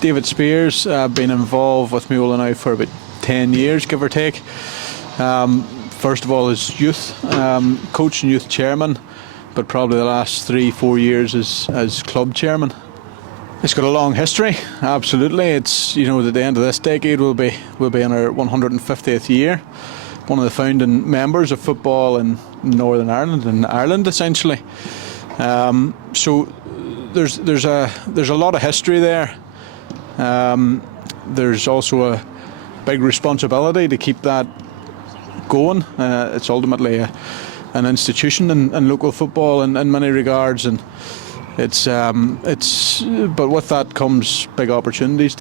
David Speirs, been involved with Moyola now for about 10 years, give or take. First of all as youth coach and youth chairman, but probably the last 3-4 years as club chairman. It's got a long history, absolutely. It's, at the end of this decade we'll be in our 150th year. One of the founding members of football in Northern Ireland, in Ireland essentially. So there's a lot of history there. There's also a big responsibility to keep that going. It's ultimately an institution in local football in many regards, and but with that comes big opportunities.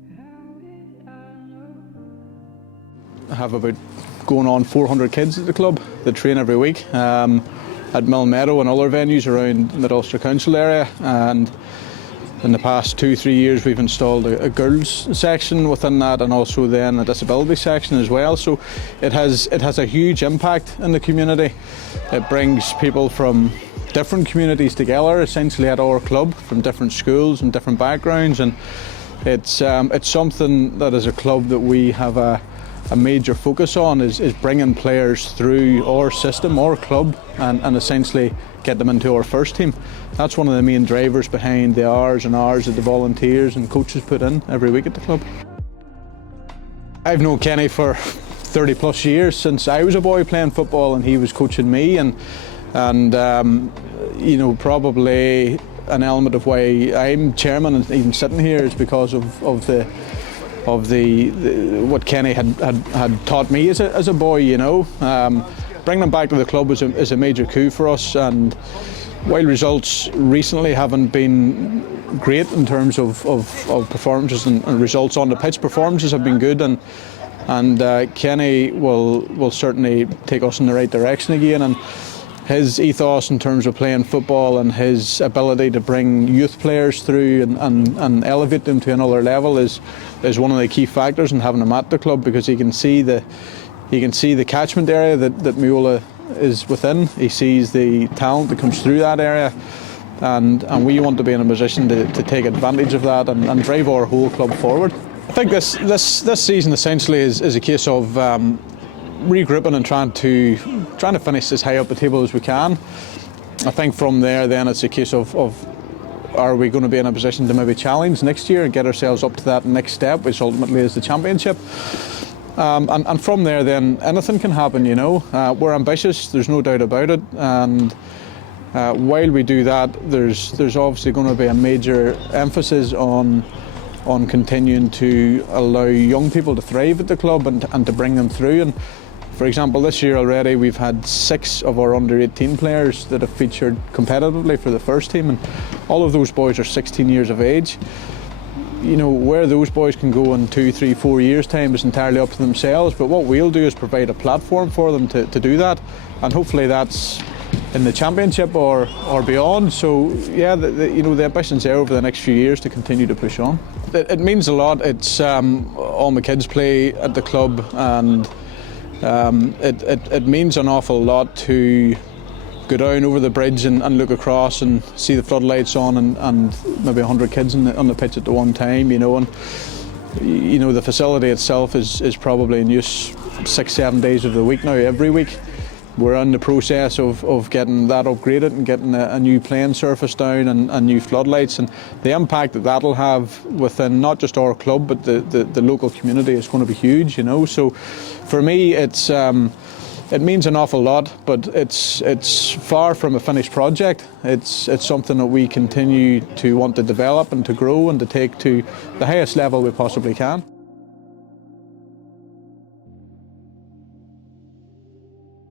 I have about going on 400 kids at the club that train every week at Mill Meadow and other venues around the Mid-Ulster Council area, and in the past 2-3 years we've installed a girls section within that, and also then a disability section as well. So it has a huge impact in the community. It brings people from different communities together essentially at our club, from different schools and different backgrounds, and it's something that as a club that we have a major focus on is bringing players through our system, our club, and essentially get them into our first team. That's one of the main drivers behind the hours and hours that the volunteers and coaches put in every week at the club. I've known Kenny for 30 plus years, since I was a boy playing football and he was coaching me, and probably an element of why I'm chairman and even sitting here is because of what Kenny had taught me as a boy. Bringing him back to the club is a major coup for us, and while results recently haven't been great in terms of performances and results on the pitch, performances have been good, and Kenny will certainly take us in the right direction again. And his ethos in terms of playing football and his ability to bring youth players through and elevate them to another level is one of the key factors in having him at the club, because he can see the catchment area that Moyola is within. He sees the talent that comes through that area, and we want to be in a position to take advantage of that and drive our whole club forward. I think this season essentially is a case of regrouping and trying to finish as high up the table as we can. I think from there then it's a case of are we going to be in a position to maybe challenge next year and get ourselves up to that next step, which ultimately is the championship. And from there then anything can happen. We're ambitious, there's no doubt about it, and while we do that, there's obviously going to be a major emphasis on continuing to allow young people to thrive at the club and to bring them through. And for example, this year already we've had 6 of our under-18 players that have featured competitively for the first team, and all of those boys are 16 years of age. Where those boys can go in 2, 3, 4 years' time is entirely up to themselves, but what we'll do is provide a platform for them to do that, and hopefully that's in the championship or beyond. So yeah, the ambition's there over the next few years to continue to push on. It means a lot. It's all my kids play at the club, and it means an awful lot to go down over the bridge and look across and see the floodlights on and maybe 100 kids on the pitch at the one time, and the facility itself is probably in use 6-7 days of the week now, every week. We're in the process of getting that upgraded and getting a new playing surface down and new floodlights, and the impact that'll have within not just our club but the local community is going to be huge. So for me it means an awful lot, but it's far from a finished project. It's something that we continue to want to develop and to grow and to take to the highest level we possibly can.